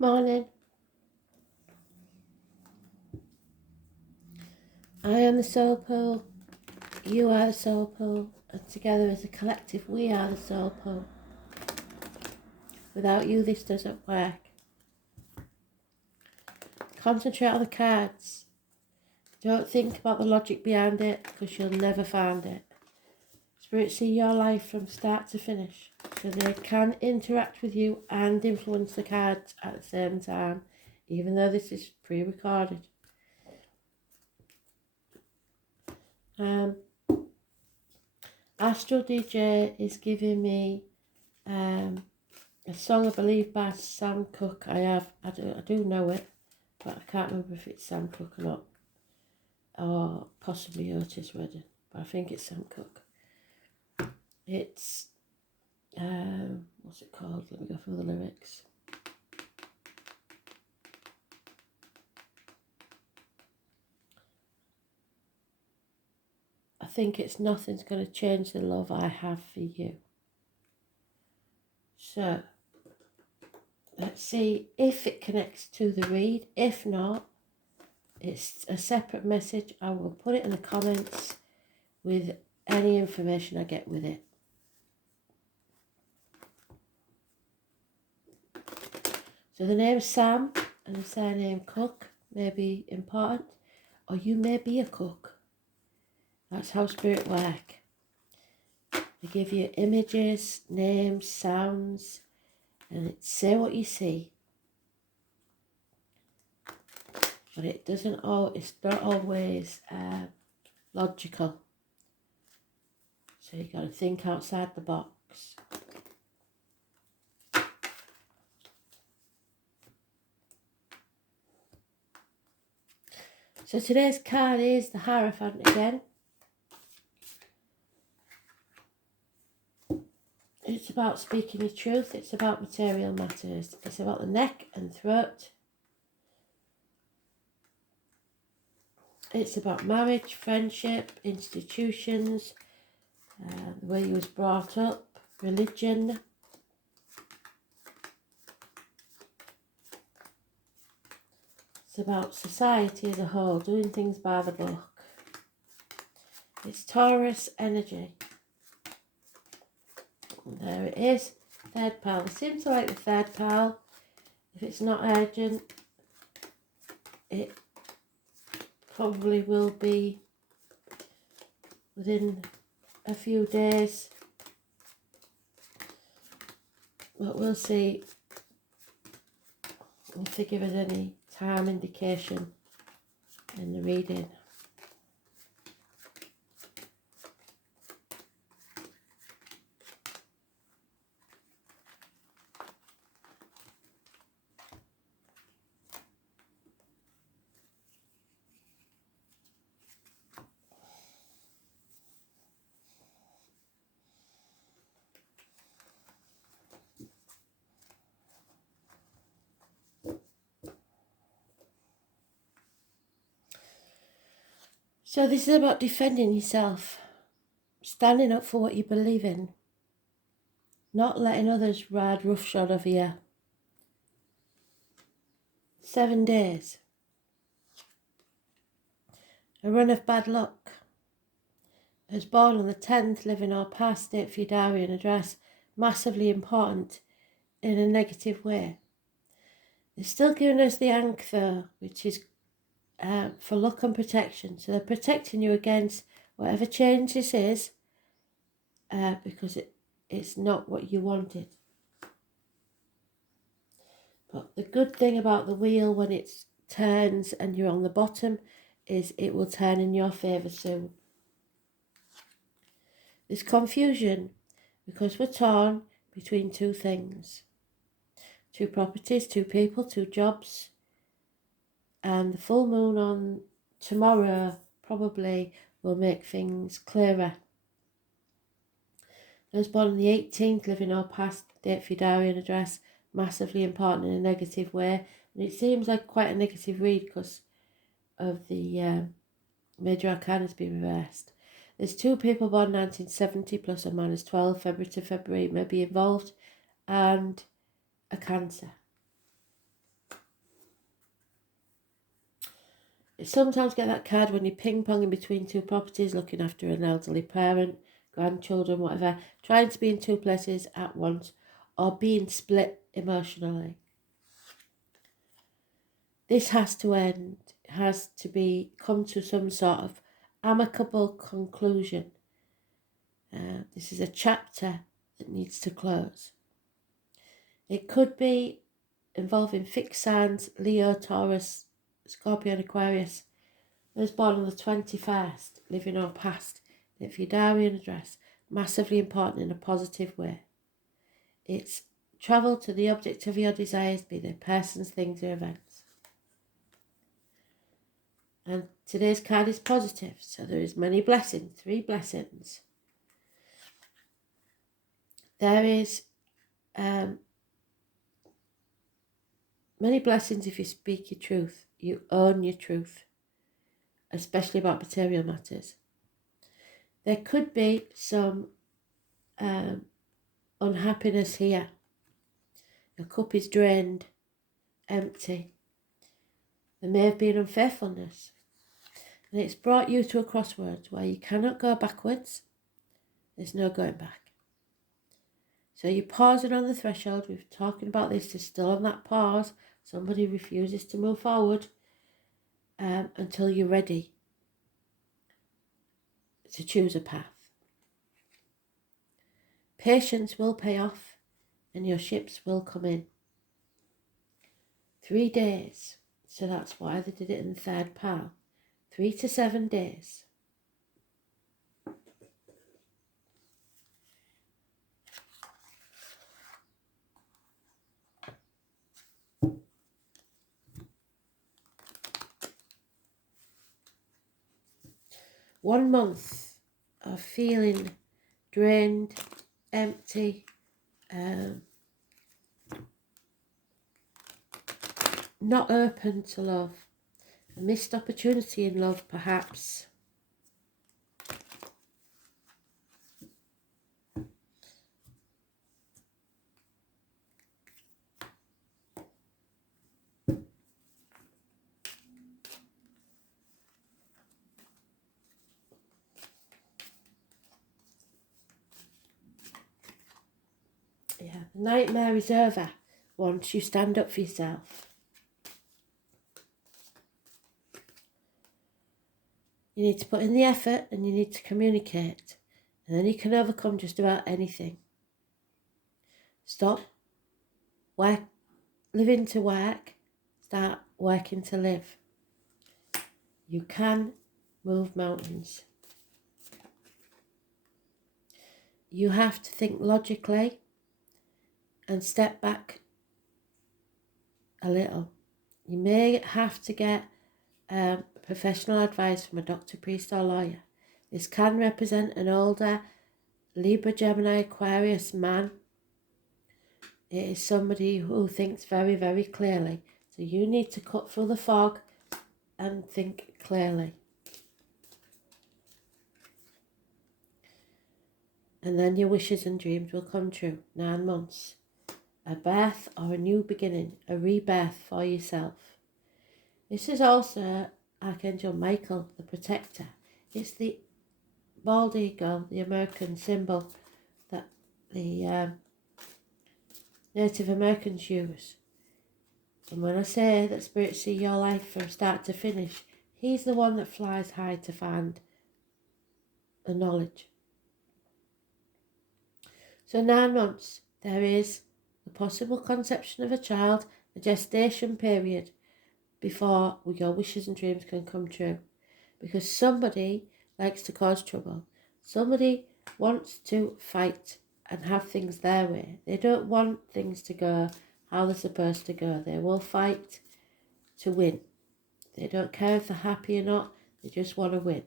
Morning. I am the soul pool, you are the soul pool, and together as a collective we are the soul pool. Without you this doesn't work. Concentrate on the cards. Don't think about the logic behind it because you'll never find it. Spirit see your life from start to finish so they can interact with you and influence the cards at the same time, even though this is pre-recorded. Astral DJ is giving me a song, I believe, by Sam Cooke. I do know it, but I can't remember if it's Sam Cooke or not, or possibly Otis Redding, but I think it's Sam Cooke. It's what's it called? Let me go through the lyrics. I think it's Nothing's Gonna Change the Love I Have for You. So let's see if it connects to the read. If not, it's a separate message. I will put it in the comments with any information I get with it. So the name Sam and the surname Cook may be important, or you may be a cook. That's how spirit work. They give you images, names, sounds, and it's say what you see. But it doesn't all. It's not always logical. So you got to think outside the box. So today's card is the Hierophant again. It's about speaking your truth. It's about material matters. It's about the neck and throat. It's about marriage, friendship, institutions, the way you was brought up, religion. It's about society as a whole, doing things by the book. It's Taurus energy. And there it is, third pile. It seems to like the third pile. If it's not urgent, it probably will be within a few days. But we'll see if they give us any time indication in the reading. So this is about defending yourself, standing up for what you believe in, not letting others ride roughshod over you. 7 days. A run of bad luck. As born on the 10th, living or past, date for your diary and address, massively important in a negative way. They're still giving us the Ankh though, which is for luck and protection. So they're protecting you against whatever change this is, because it's not what you wanted. But the good thing about the wheel when it turns and you're on the bottom is it will turn in your favour soon. There's confusion because we're torn between two things. 2 properties, 2 people, 2 jobs. And the full moon on tomorrow probably will make things clearer. Those born on the 18th, living or past, date for your diary and address, massively important in a negative way. And it seems like quite a negative read because of the major arcana has been reversed. There's 2 people born 1970 plus or minus 12, February to February may be involved, and a Cancer. sometimes get that card when you're ping-ponging between two properties, looking after an elderly parent, grandchildren, whatever, trying to be in two places at once, or being split emotionally. This has to end, has to come to some sort of amicable conclusion. This is a chapter that needs to close. It could be involving fixed signs, Leo, Taurus, Scorpio and Aquarius. Those born on the 21st, living or past, if your diary and address, massively important in a positive way. It's travel to the object of your desires, be they persons, things or events. And today's card is positive, so there is many blessings, 3 blessings. There is many blessings if you speak your truth, you own your truth, especially about material matters. There could be some unhappiness here. Your cup is drained, empty. There may have been unfaithfulness. And it's brought you to a crossroads where you cannot go backwards. There's no going back. So you're pausing on the threshold. We've been talking about this. You're still on that pause. Somebody refuses to move forward until you're ready to choose a path. Patience will pay off and your ships will come in. 3 days. So that's why they did it in the third pile. 3 to 7 days. One month of feeling drained, empty, not open to love. A missed opportunity in love, perhaps. Yeah, the nightmare is over once you stand up for yourself. You need to put in the effort and you need to communicate. And then you can overcome just about anything. Stop living to work. Start working to live. You can move mountains. You have to think logically and step back a little. You may have to get professional advice from a doctor, priest or lawyer. This can represent an older Libra, Gemini, Aquarius man. It is somebody who thinks very, very clearly. So you need to cut through the fog and think clearly. And then your wishes and dreams will come true. 9 months. A birth or a new beginning, a rebirth for yourself. This is also Archangel Michael, the protector. It's the bald eagle, the American symbol that the Native Americans use. And when I say that spirits see your life from start to finish, he's the one that flies high to find the knowledge. So 9 months, there is the possible conception of a child, a gestation period before your wishes and dreams can come true. Because somebody likes to cause trouble. Somebody wants to fight and have things their way. They don't want things to go how they're supposed to go. They will fight to win. They don't care if they're happy or not. They just want to win.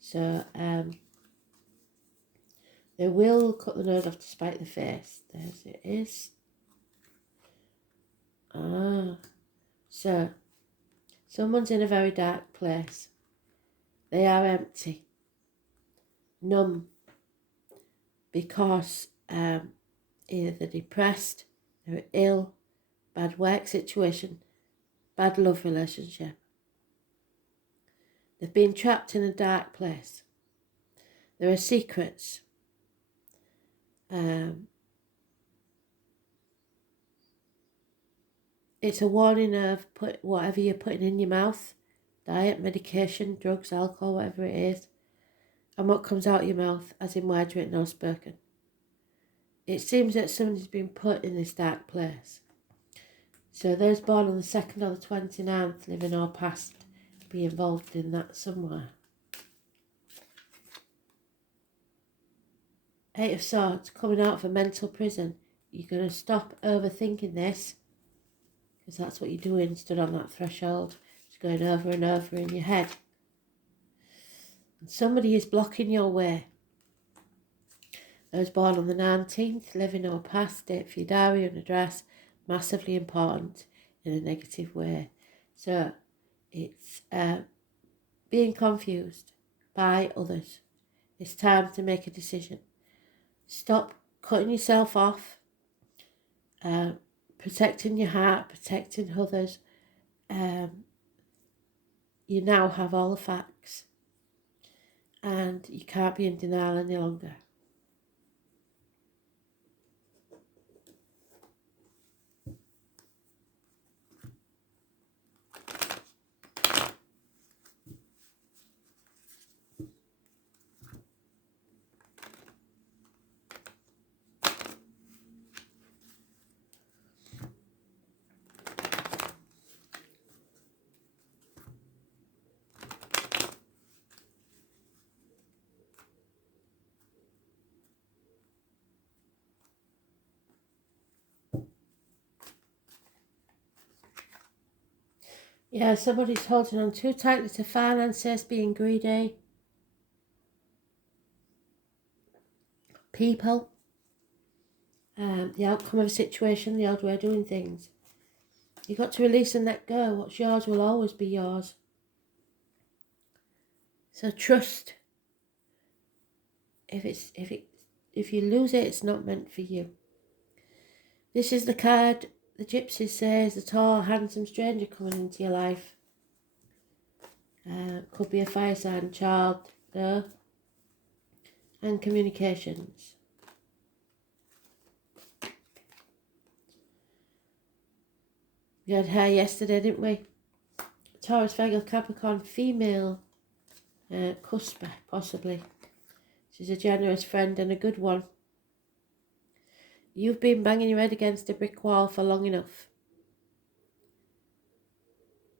So they will cut the nose off to spite the face. There it is. So someone's in a very dark place. They are empty, numb, because either they're depressed, they're ill, bad work situation, bad love relationship. They've been trapped in a dark place. There are secrets. It's a warning of whatever you're putting in your mouth, diet, medication, drugs, alcohol, whatever it is, and what comes out of your mouth, as in words written or spoken. It seems that somebody's been put in this dark place. So those born on the 2nd or the 29th, living or past, be involved in that somewhere. 8 of Swords, coming out of a mental prison. You're going to stop overthinking this, because that's what you're doing, stood on that threshold. It's going over and over in your head. And somebody is blocking your way. Those born on the 19th, living or past, date for your diary and address, massively important in a negative way. So it's being confused by others. It's time to make a decision. Stop cutting yourself off, protecting your heart, protecting others. You now have all the facts and you can't be in denial any longer. Yeah, somebody's holding on too tightly to finances, being greedy. People. The outcome of a situation, the old way of doing things. You've got to release and let go. What's yours will always be yours. So trust. If you lose it, it's not meant for you. This is the card the Gypsy says, the tall, handsome stranger coming into your life. Could be a fire sign, child, though. And communications. We had her yesterday, didn't we? Taurus, Virgo, Capricorn, female, cusp, possibly. She's a generous friend and a good one. You've been banging your head against a brick wall for long enough.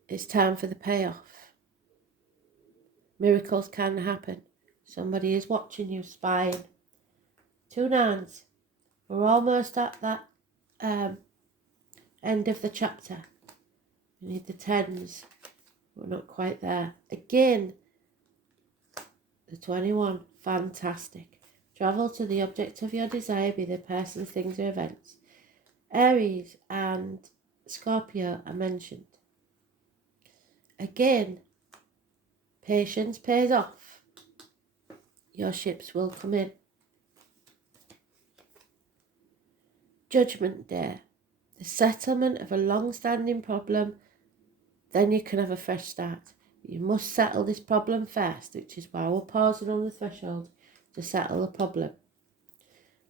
It's time for the payoff. Miracles can happen. Somebody is watching you, spying. 2 9s. We're almost at that end of the chapter. We need the 10s. We're not quite there. Again, the 21. Fantastic. Travel to the object of your desire, be the person, things, or events. Aries and Scorpio are mentioned. Again, patience pays off. Your ships will come in. Judgment Day. The settlement of a long-standing problem, then you can have a fresh start. But you must settle this problem first, which is why we're pausing on the threshold to settle the problem.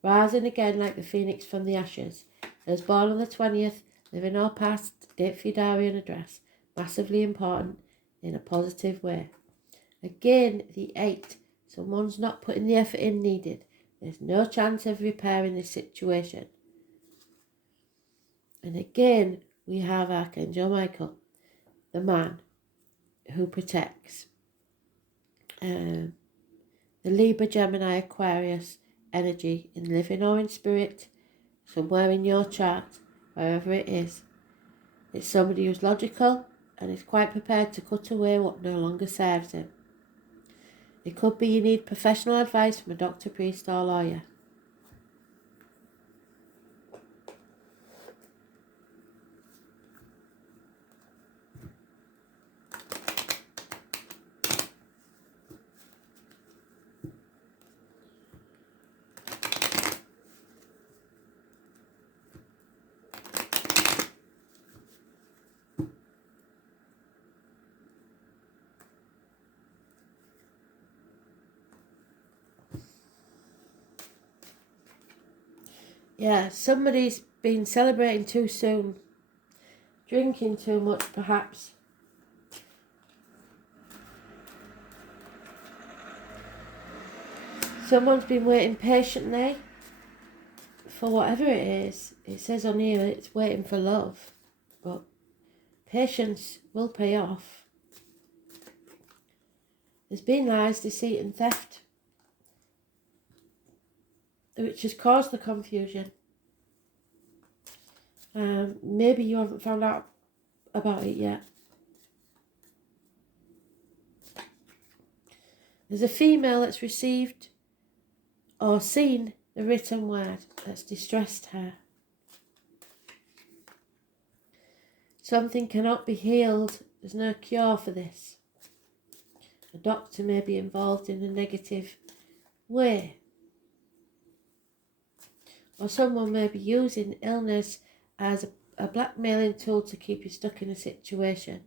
Rising again like the phoenix from the ashes. Those born on the 20th, living or past, date for your diary and address, massively important in a positive way. Again, the 8, someone's not putting the effort in needed. There's no chance of repairing this situation. And again, we have Archangel Michael, the man who protects. The Libra, Gemini, Aquarius energy in living or in spirit, somewhere in your chart, wherever it is. It's somebody who's logical and is quite prepared to cut away what no longer serves him. It could be you need professional advice from a doctor, priest, or lawyer. Yeah, somebody's been celebrating too soon, drinking too much perhaps. Someone's been waiting patiently for whatever it is. It says on here it's waiting for love, but patience will pay off. There's been lies, deceit and theft, which has caused the confusion. Maybe you haven't found out about it yet. There's a female that's received or seen the written word that's distressed her. Something cannot be healed. There's no cure for this. A doctor may be involved in a negative way. Or someone may be using illness as a blackmailing tool to keep you stuck in a situation.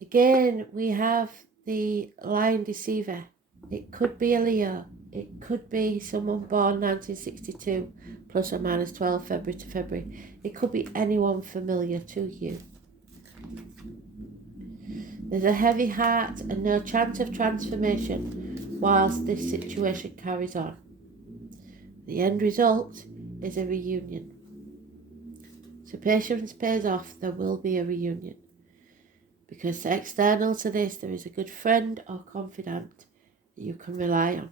Again, we have the lying deceiver. It could be a Leo. It could be someone born 1962, plus or minus 12 February to February. It could be anyone familiar to you. There's a heavy heart and no chance of transformation whilst this situation carries on. The end result is a reunion. So patience pays off, there will be a reunion. Because external to this, there is a good friend or confidant that you can rely on.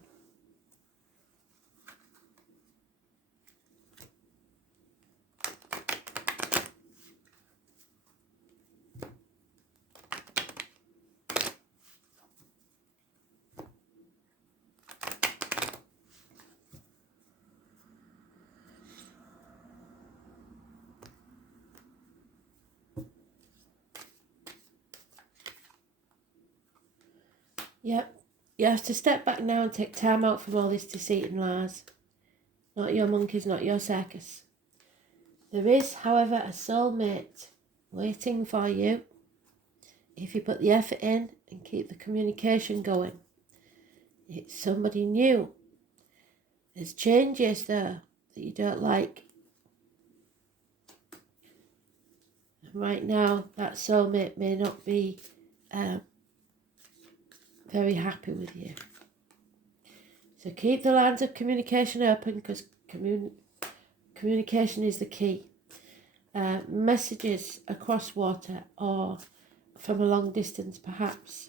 Yep, you have to step back now and take time out from all this deceit and lies. Not your monkeys, not your circus. There is, however, a soulmate waiting for you if you put the effort in and keep the communication going. It's somebody new. There's changes there that you don't like. And right now, that soulmate may not be very happy with you. So keep the lines of communication open, because communication is the key. Messages across water or from a long distance perhaps.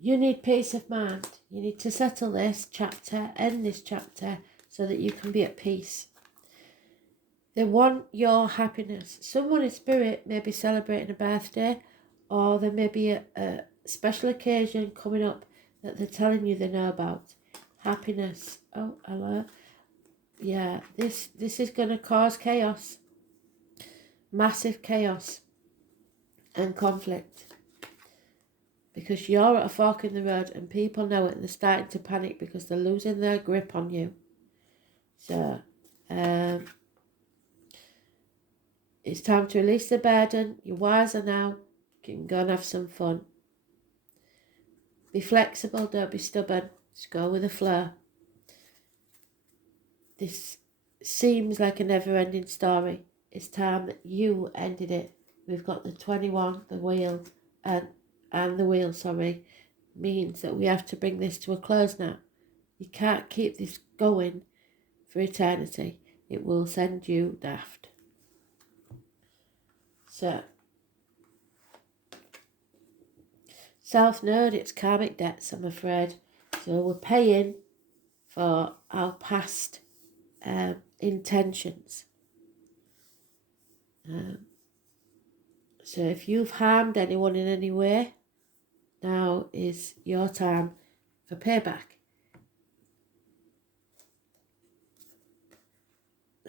You need peace of mind. You need to settle this chapter, end this chapter, so that you can be at peace. They want your happiness. Someone in spirit may be celebrating a birthday, or there may be a special occasion coming up that they're telling you they know about. Happiness. Oh, hello. Yeah, this is going to cause chaos. Massive chaos and conflict. Because you're at a fork in the road and people know it and they're starting to panic because they're losing their grip on you. So, it's time to release the burden. You're wiser now. You can go and have some fun. Be flexible, don't be stubborn. Just go with the flow. This seems like a never-ending story. It's time that you ended it. We've got the 21, the wheel, and the wheel, means that we have to bring this to a close now. You can't keep this going for eternity. It will send you daft. So, South Node, it's karmic debts, I'm afraid. So we're paying for our past intentions. So if you've harmed anyone in any way, now is your time for payback.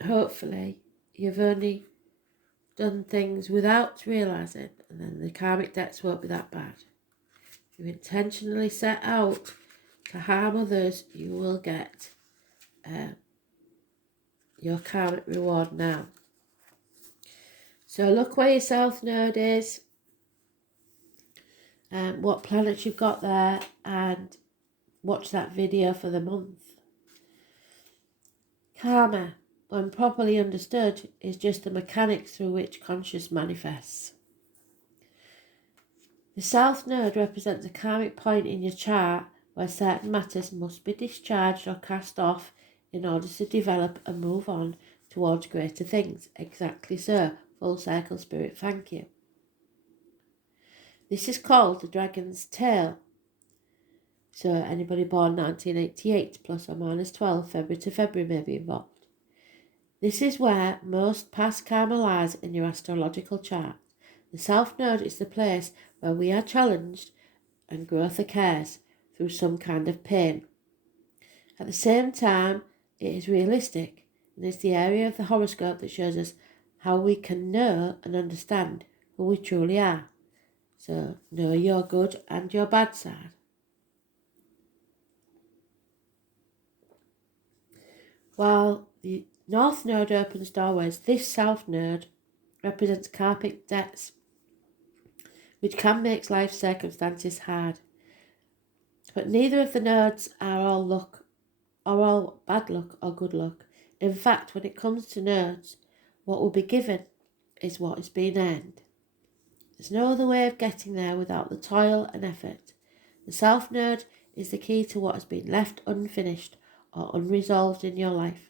Hopefully, you've only done things without realising, and then the karmic debts won't be that bad. If you intentionally set out to harm others, you will get your karmic reward now. So look where your South Node is, what planets you've got there, and watch that video for the month. Karma, when properly understood, is just the mechanics through which conscious manifests. The south node represents a karmic point in your chart where certain matters must be discharged or cast off in order to develop and move on towards greater things. Exactly so. Full circle, spirit, thank you. This is called the dragon's tail. So anybody born 1988 plus or minus 12 February to February may be involved. This is where most past karma lies in your astrological chart. The south node is the place where we are challenged and growth occurs through some kind of pain. At the same time, it is realistic and is the area of the horoscope that shows us how we can know and understand who we truly are. So know your good and your bad side. While the north node opens doorways, this south node represents karmic debts, which can make life circumstances hard. But neither of the nodes are all bad luck or good luck. In fact, when it comes to nodes, what will be given is what is being earned. There's no other way of getting there without the toil and effort. The south node is the key to what has been left unfinished or unresolved in your life.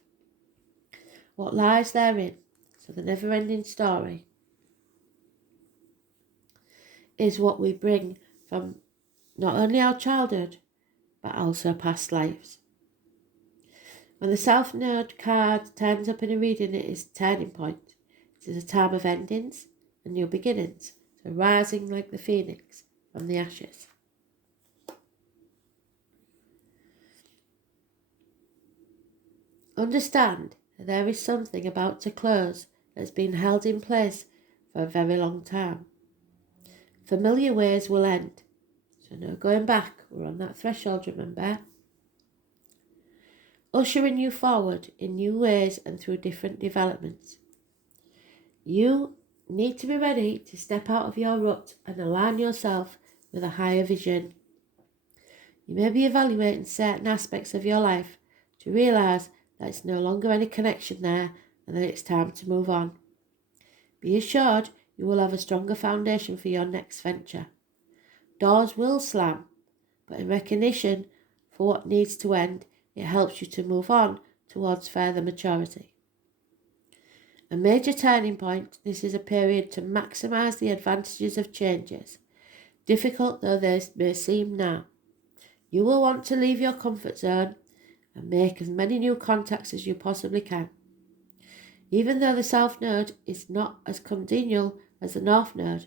What lies therein, so the never-ending story, is what we bring from not only our childhood, but also past lives. When the south node card turns up in a reading, it is a turning point. It is a time of endings and new beginnings, so rising like the phoenix from the ashes. Understand that there is something about to close that has been held in place for a very long time. Familiar ways will end, so no going back. We're on that threshold, remember? Ushering you forward in new ways and through different developments. You need to be ready to step out of your rut and align yourself with a higher vision. You may be evaluating certain aspects of your life to realise that it's no longer any connection there and that it's time to move on. Be assured you will have a stronger foundation for your next venture. Doors will slam, but in recognition for what needs to end, it helps you to move on towards further maturity. A major turning point, this is a period to maximise the advantages of changes, difficult though they may seem now. You will want to leave your comfort zone and make as many new contacts as you possibly can. Even though the south node is not as congenial as the north node,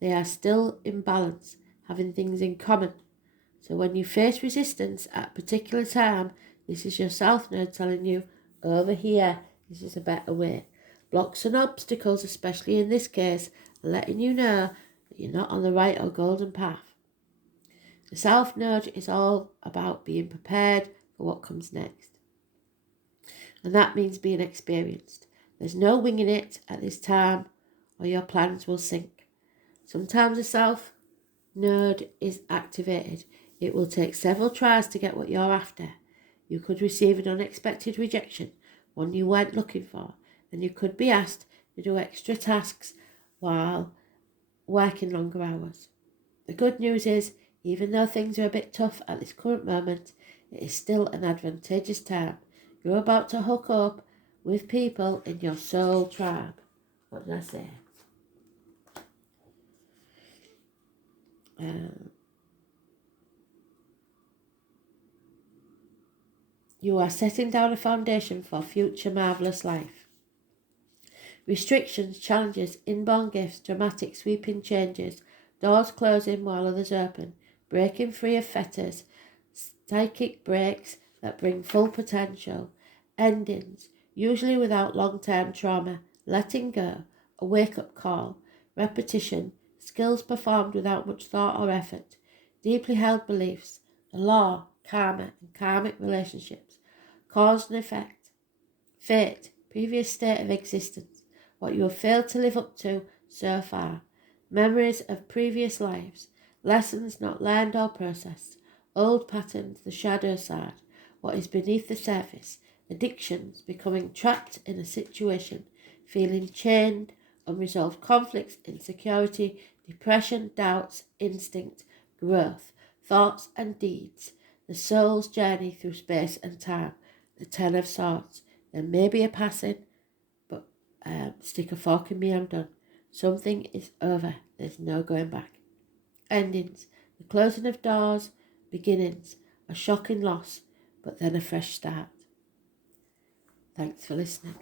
they are still in balance, having things in common. So when you face resistance at a particular time, this is your south node telling you, over here, this is a better way. Blocks and obstacles, especially in this case, are letting you know that you're not on the right or golden path. The south node is all about being prepared for what comes next. And that means being experienced. There's no winging it at this time or your plans will sink. Sometimes the south node is activated. It will take several tries to get what you're after. You could receive an unexpected rejection, one you weren't looking for, and you could be asked to do extra tasks while working longer hours. The good news is, even though things are a bit tough at this current moment, it is still an advantageous time. You're about to hook up with people in your soul tribe. What did I say? You are setting down a foundation for future marvellous life. Restrictions, challenges, inborn gifts, dramatic sweeping changes, doors closing while others open, breaking free of fetters, psychic breaks that bring full potential, endings, usually without long-term trauma, letting go, a wake-up call, repetition, skills performed without much thought or effort, deeply held beliefs, the law, karma and karmic relationships, cause and effect, fate, previous state of existence, what you have failed to live up to so far, memories of previous lives, lessons not learned or processed, old patterns, the shadow side, what is beneath the surface, addictions, becoming trapped in a situation, feeling chained, unresolved conflicts, insecurity, depression, doubts, instinct, growth, thoughts and deeds, the soul's journey through space and time, the Ten of Swords. There may be a passing, but stick a fork in me, I'm done. Something is over, there's no going back. Endings, the closing of doors, beginnings, a shocking loss, but then a fresh start. Thanks for listening.